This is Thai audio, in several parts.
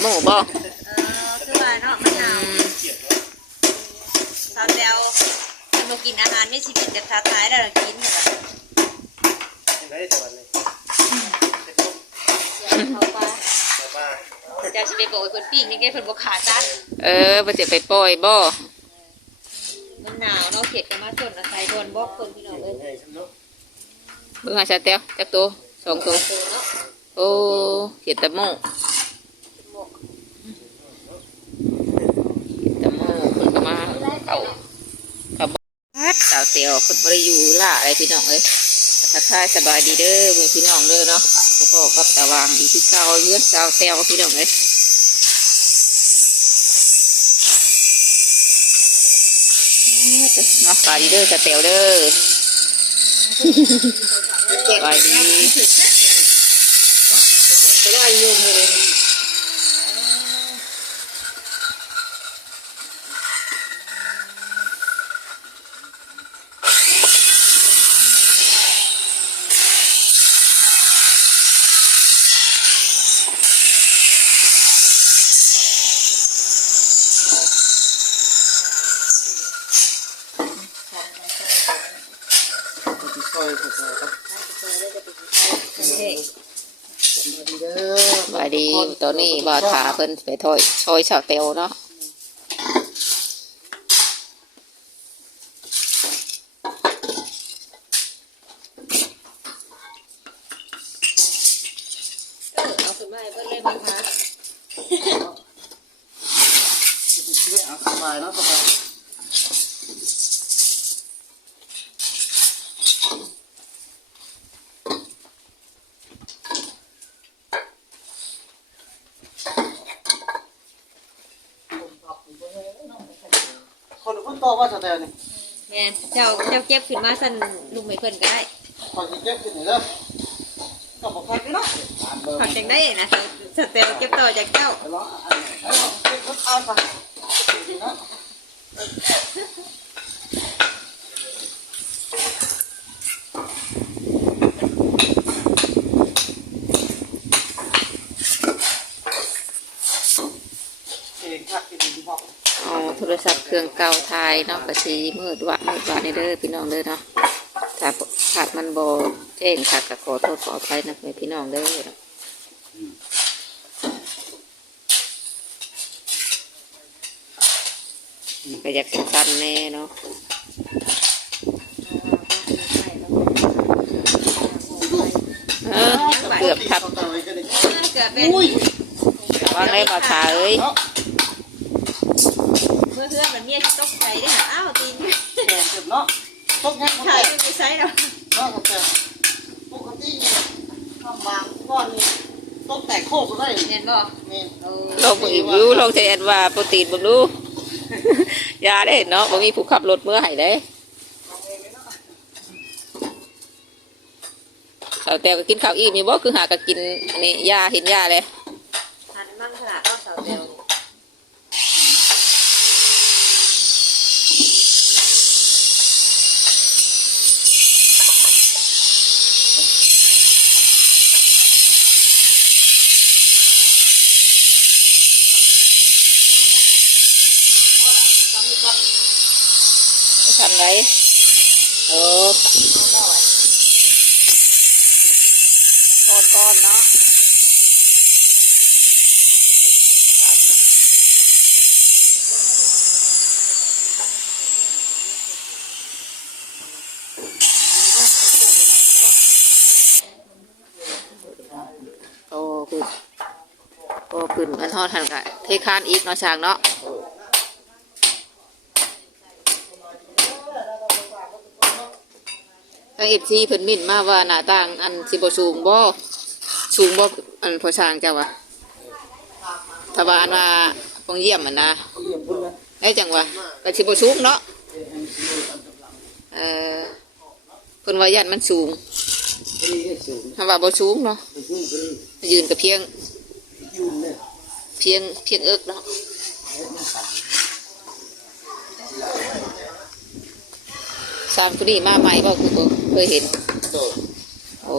หมูบ่เออคือว่าเนาะมะนาวตอนแล้วมันมากินอาหารไม่สิเป็นแต่ท้าทายแล้วเรากินแบบยังไงแต่วันนี้เขาปลาแต่ว่าเจ้าสิไปบอกไอ้คนปิ้งนี่แกเพิ่นบ่ขาจัดเออบ่จะไปปล่อยบ่มันหนาวเนาะเข็ดกันมาส่วนอาศัยบนบอกคนพี่น้องเอ้ยไงฉันเนาะเบิ่งหาชาแต้วจักตัวสองตัวเออเนาะโอ้เห็ดตะหมูหมก เห็ดตะหมูเพิ่นก็มา เขาเขาบ้านสาวเตียวเพิ่นบ่ได้อยู่ล่าอะไรพี่น้องเอ้ยทักทายสบายดีเด้อเว้ยพี่น้องเด้อเนาะพ่อกับตาวางอีกที่เก่าเฮือนสาวเตียวพี่น้องเอ้ยเนาะสบายดีเด้อสาวเตียวเด้อสบายดีจะได้ยุ่งเลย ซอยก็ซอยครับ เด็ก ดี เด้อสบายดีตอนนี้บ่าวถาเพิ่นไปถอยชอยสาวเตียวเนาะ เออเอาขึ้นมาให้เพิ่นเลยมั้งคะ เอาสบายเนาะสบาย คนคนโตว่าจะแต่นี่แม่นเจ้าเจ้าเก็บขึ้นมาสั่นลุงให้เพิ่นก็ได้คอยจะเก็บขึ้นนี่เด้อก็บอกใครกันเนาะผักจังได้นะสเตลเก็บต่อจากเจ้าไปร้องอันนี้เอาเก็บคนทานไปเนาะ เองครับที่ดีบอก เอาโท รศัพท์เครื่องเก่าถ่ายเนาะก็สิมืดวะมืดวะในเด้อพี่น้องเด้อเนาะถ้าขาดมันบ่แจ้งขาดก็ขอโทษขออภัยนะพี่น้องเด้อเนาะก็อยากสั้นๆแน่เนาะเออเกือบทับต่อไปก็ได้เกิดเป็นอุ้ยวางได้บ่ขาเอ้ยเนาะเมื่อเพื่อนมันเมียตกใจได้หาอ้าวตีนแขนเจ็บเนาะตกแห้งถ่ายไม่ใช่หรอกเนาะครับแต่ปกติเนี่ยทำบางก้อนนี่ตกแตกโคกก็ได้เห็นบ่นี่เออลองอีกวิวลองใช้แอดว่าโปรตีนบิ่งดูยาได้เห็นเนาะบ่มีผู้ขับรถเมื่อให้เด้ข้าวแต่ก็กินข้าวอิ่มอยู่บ่คือหาก็กินนนี้ยาเห็นยาเลย ทันมั่งขนาดอ้าวสาวเตล ทำไรเออทอด ก้อนเนาะโอ้คือโอ้ขึ้นมันทอดทันกะเทคานอีกเนาะช่างเนาะทางเอฟซีเพิ่นมิ่นมาว่าหน้าต่างอันสิบ่สูงบ่ สูงบ่อันพอช่างเจ้าวะถ้าว่าอันว่าปองเยี่ยมอันนะเหลี่ยมพุ่นนะได้จังวะก็สิบ่สูงเนาะเออเพิ่นว่ายันมันสูงถ้าว่าบ่สูงเนาะยืนก็เพียงเพียงเพียงเอิกเนาะสามคนนี้มาใหม่บ่คือบ่เคยเห็นโอ้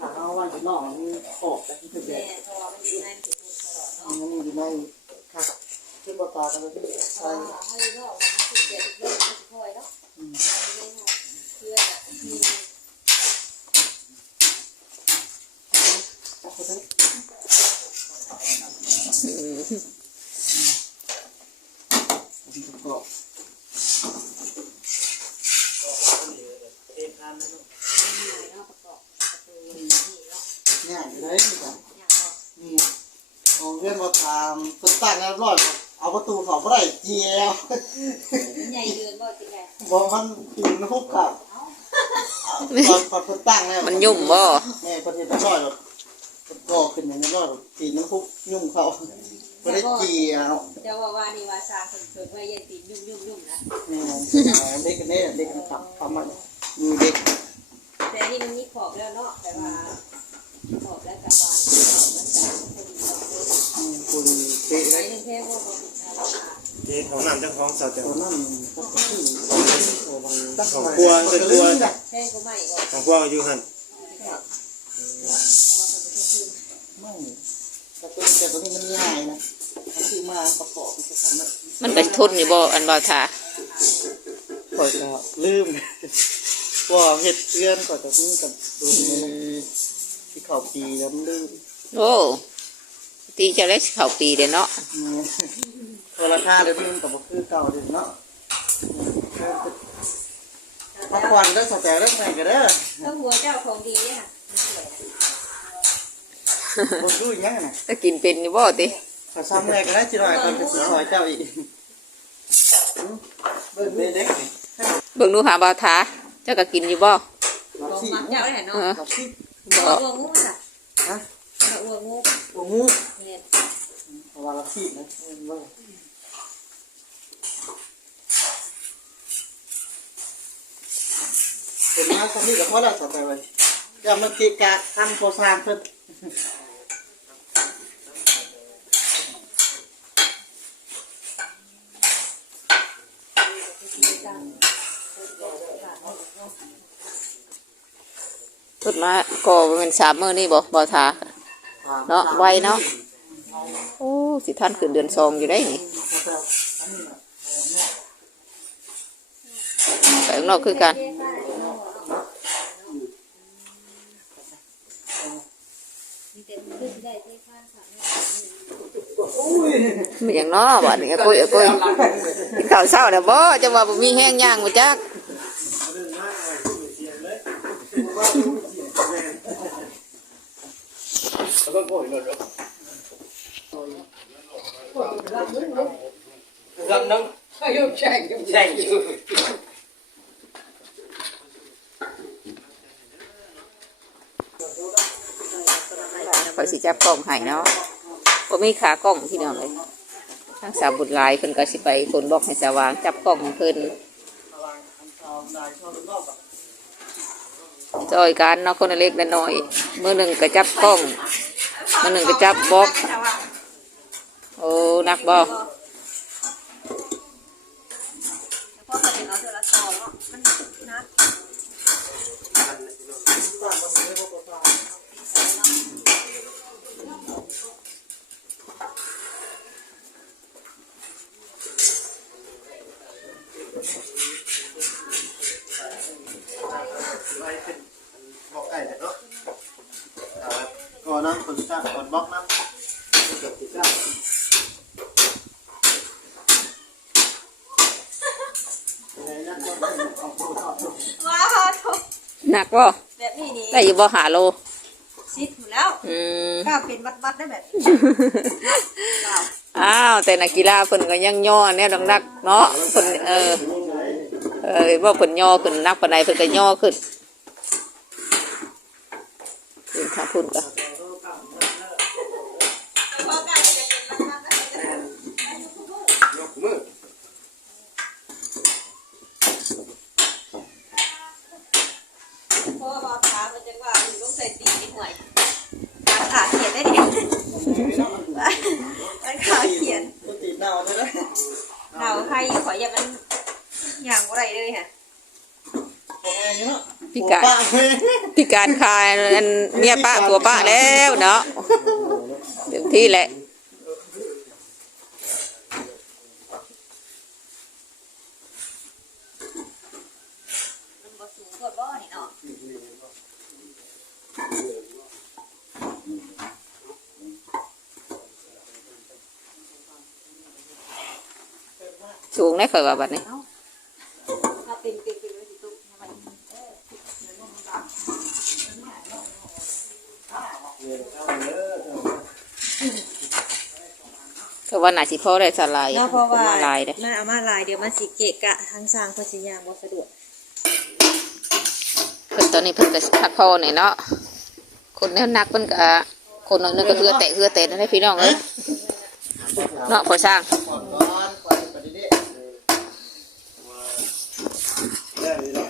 ครับทางเข้าว่าอยู่นอกนี่ขอบแต่ที่ถึงแม่เนี่ยเพราะว่ามันอยู่ในผิดตลอดเนาะมันอยู่ในครับขึ้นบนตากันเลยเพราะใช่ว่าให้เนาะมันผิดเดียวเรื่องมันค่อยเนาะเพื่อนมีอืมประกอบ เนาะประกอบประตูนี่เนาะเนี่ยอยู่เลยนี่ครับอย่างออกนี่ของเรียนมาทำต้นตั้งแล้วรอดเอาประตูเขาไม่ได้เจียวใหญ่เกินบ่จริงไงบอกมันปีนคุกขับตอนตอนต้นตั้งแล้วมันยุ่มบ่แม่ประเทศรอดแบบก่อขึ้นอย่างนี้รอดปีนคุกยุ่งเขาไม่ได้เจียวเจ้าว่าว่านี่ว่าซาคนเกิดว่ายันตียุ่มยุ่มยุ่มนะนี่เด็กกันเนี่ยเด็กกันขับทำมันมีเด็กแต่ นี่มันมีขอบแล้วเนาะแต่ว่าขอบแล้วกับวานขอบมันจะพอดีเราเลยคุณเตะไอ้ได้หนึ่งแค่ว่าบ่ผิดนะราคาเจ๊ของน้ำเจ้าของสาวเจ้าตัวนั่นก็คือตั้งของครัวเป็นครัวแพงก็ไม่ก็ของพวกอยู่หันไม่แต่ตัวแต่ตัวนี้มันง่ายนะมันคือมาประกอบมันจะสามารถมันก็ทนอยู่บ่อันบ่ทาก่อนจะลืม ว่าเห็ดเพื่อนก่อนจะพูดกับดูอืมที่เขาปีแล้วมันลืมโอ้ตีเจะเล็กเข้าปีเด้เนาะโทรค่าเดี๋ยวลืมกับคือเก่าเดี๋ยวเนาะพักวันก็สแตเรื่องไงกันเด้อถ้าหัวเจ้าของดีเนี่ยบนดูอย่างนี้นะถ้ากินเป็นอยู่บ่ติขอซ้ำแรกก็ได้จีหน่อยคนจะสวยเจ้าอีกเบิ่งเด็กเบิ่งดูหาบ่ทา เจ้าก็กินอยู่บ่รับลองสิมักเจ้าได้เนาะเออรับสิบ่หัวงูน่ะฮะหัวงูโอ้งูเนี่ยเพราะว่ารับสินะเบิ่งเป็นมาคำนี้กับพ่อได้สบายไว้อย่ามาเกะกะทำโคซานเพิ่นเพุดมาก็เป็นสามมื้อนี่บอกบ่ทาเนาะไวเนาะโอ้สิท่านขึ้นเดือนสองอยู่ได้นี่ไปข้างนอกคือกัน มีแต่ขึ้นได้ที่ข้างค่ะ มันอย่างน้อบัดนี้กุยกุยกินข้าวเช้าแล้วบ่จะว่าบ่มีแห้งย่างบ่จักรับน้องแช่งแช่งอยู่คอยสิจับกล้องให้เนาะบ่มีขากล้องพี่น้องเลย ทางสาวบุญหลายเพิ่นก็สิไปคนบอกให้สว่างจับกล้องให้เพิ่นจอยกันเนาะคนเล็กละน้อยมือหนึ่งก็จับกล้องมือหนึ่งก็จับบอกโอ้นักบ่เพราะมันเป็นเอาเทอละตอเนาะมันนะบอก อนนั้นคนจ้างก่อนบล็อกนั้นเกือบติดจ้างว้าวทุกนักบ่แบบนี้นี่ได้อยู่บ่หาโลซิดอยู่แล้วอืมก้าวเป็นวัดๆได้แบบก้าวอ้าวแต่นักกีฬาเพิ่นก็ยังย่อแนวนักๆเนาะเพิ่นเออเออว่าเพิ่นย่อขึ้นนักปานใดเพิ่นก็ย่อขึ้นขึ้นทางพุ่นก็ เนาด้วยนะเนาให้ขออย่ามันอย่างอะไรเลยค่ะไงเนะพี่กาดพี่การคายอันเมียป้าตัวป้าแล้วเนาะเต็มที่แหละ สูงได้ข่อยว่าบัดนี้ถ้าเป็นเป็นเป็นสิตุกทำไมเออก็ว่าน่าสิพอได้สลายเนาะเพราะว่ามาลายเด้มันเอามาลายเดี๋ยวมันสิเกะกะทางสร้างเพิ่นสิย่างบ่สะดวกเพิ่นตอนนี้เพิ่นก็พักผ่อนนี่เนาะคนแนวหนักเพิ่นก็คนหนึงก็เฮือแตะเฮือแตะนั่นแหละพี่น้องเอ้ยเนาะพอสร้าง ก่อนก่อนก่อนไปดิเด้ได้เลยเนาะ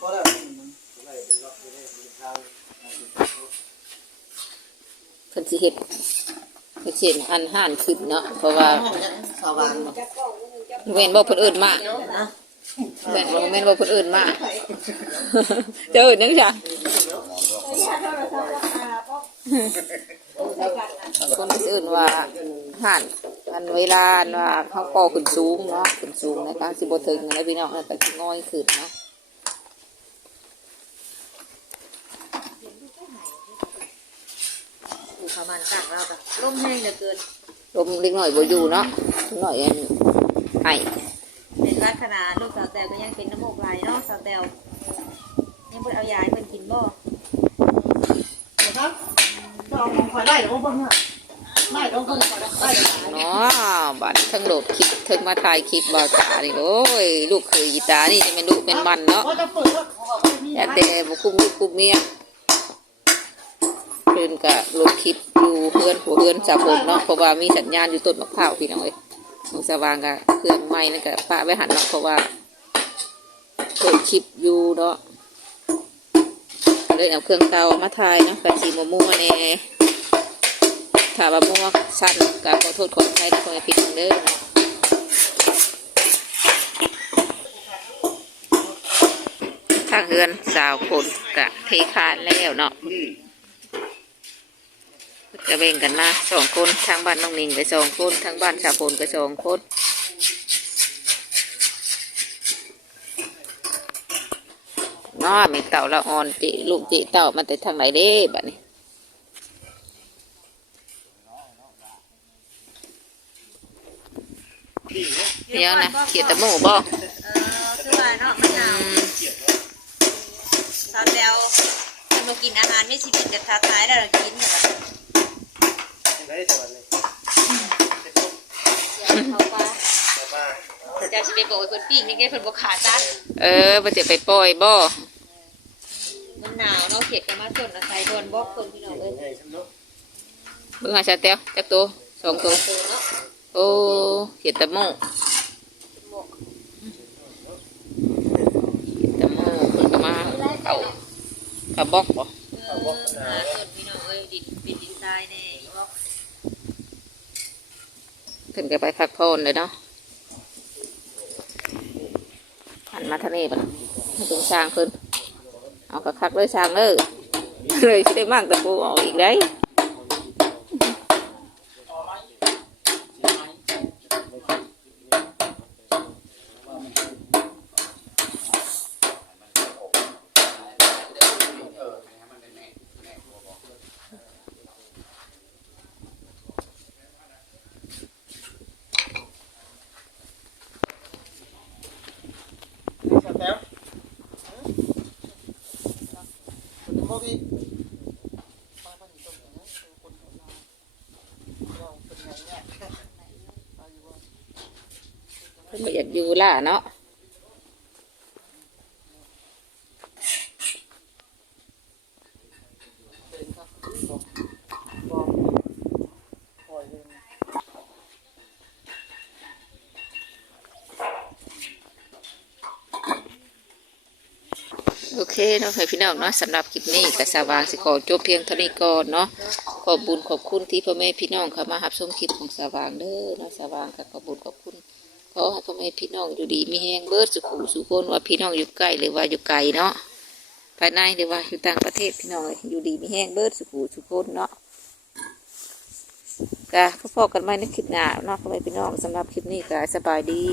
พอแล้ว เพิ่นสิเฮ็ดเฮ็ดเช่นอันห่านขึ้นเนาะเพราะว่าสว่างเว้นบ่เพิ่นเอิ้นมาแม่นบ่แม่นบ่เพิ่นเอิ้นมาเจะเอิ้นจังจ้ะคนที่อื่นว่าห่านอันเวลาอันว่าเขาก่อขึ้นสูงเนาะขึ้นสูงในการสิบ่ถึงนะพี่น้องแต่สิง่อยขึ้นเนาะ อยู่ประมาณต่างเราก็ลมแห้งเหลือเกินลมเล็กน้อยบ่อยู่เนาะเล็กน้อยอันไห้เป็นลักษณะลูกสาวแตวก็ยังเป็นน้ำมูกไหลเนาะสาวแตวยังเพิ่นเอายาให้เพิ่นกินบ่ครับก็เอาของข่อยได้เดี๋ยวผมเบิ่งให้ได้ต้องเบิ่งข่อยได้ได้เนาะบัดทั้งโหลดคลิปทั้งมาถ่ายคลิปบ่าวตานี่โอ้ยลูกเคยกีตานี่จะเป็นลูกเป็นมันเนาะเขาจะเปิดแล้วของเขามีแต่แต่บ่คุมลูกคุมเมียเพิ่น ก็ลงคลิปอยู่เพื่อนหัวเพื่อนสาวผมเนาะเพราะว่ามีสัญญาณอยู่ต้นมะพร้าวพี่น้องเอ้ยของสว่างก็เครื่องไม้นั่นก็ปะไว้หันเนาะเพราะว่าเปิดคลิปอยู่เนาะเลยเอาเครื่องเก่ามาถ่ายนาะกะสีมัวๆแน่ถ้าว่ามัวสั้นก็ขอโทษขออภัยทุกคนให้พี่น้องเด้อเนาะทางเฮือนสาวคนกะเทคานแล้วเนาะ จะแบ่งกันมาสองคนทางบ้านน้องนิงไปสองคนทางบ้านชาวพลก็สองคนน้อไม่เต่าละอ่อนจิลูกจิเต่ามันแต่ทางไหนเด้บัดนี้เดี๋ยวนะเขียดตะหมูบ่เออคือว่าเนาะมะนาวอืมสาวแตวมันบ่กินอาหารไม่สิเป็นแต่ท้าทายแล้วเรากินแบบ ได้แต่วันนี้เขาปลาแต่ว่าเจ้าสิไปบอกให้เพิ่นปิ้งนี่แกเพิ่นบ่ขาดตัดเออมันจะไปปล่อยบ่มันหนาวเนาะเข็ดกันมาส่วนอาศัยบนบอกคนพี่น้องเอ้ยไงฉันเนาะเบิ่งหาชาเตียวจักตัวสองตัวเออเนาะโอ้เขียดตะหมูหมกเขียดตะหมูเพิ่นก็มาเข้ากระบอกบ่เออหาส่วนพี่น้องเอ้ยดินเป็นดินทรายแน่ อีบอกเดินก็ไปพักผ่อนเลยเนาะหันมาทางนี้ปะมาตรงช้างขึ้น เอากระคักเลยช้างเลยเลยสิได้มากแต่ปูออกอีกได้ เพิ่นบ่อยากอยู่ล่ะเนาะ โอเคเนาะให้พี่น้องเนาะสำหรับคลิปนี้ก็สว่างสิขอจบเพียงเท่านี้ก่อนเนาะขอบบุญขอบคุณที่พ่อแม่พี่น้องเข้ามารับชมคลิปของสว่างเด้อเนาะสว่างก็ขอบบุญขอบคุณขอให้พ่อแม่พี่น้องอยู่ดีมีแห้งเบิดสุขุสุขคนว่าพี่น้องอยู่ใกล้หรือว่าอยู่ไกลเนาะภายในหรือว่าอยู่ต่างประเทศพี่น้องเอ้ยอยู่ดีมีแห้งเบิดสุขุสุขคนเนาะกะพบกันใหม่ในคลิปหน้าเนาะพ่อแม่พี่น้องสำหรับคลิปนี้ก็สบายดี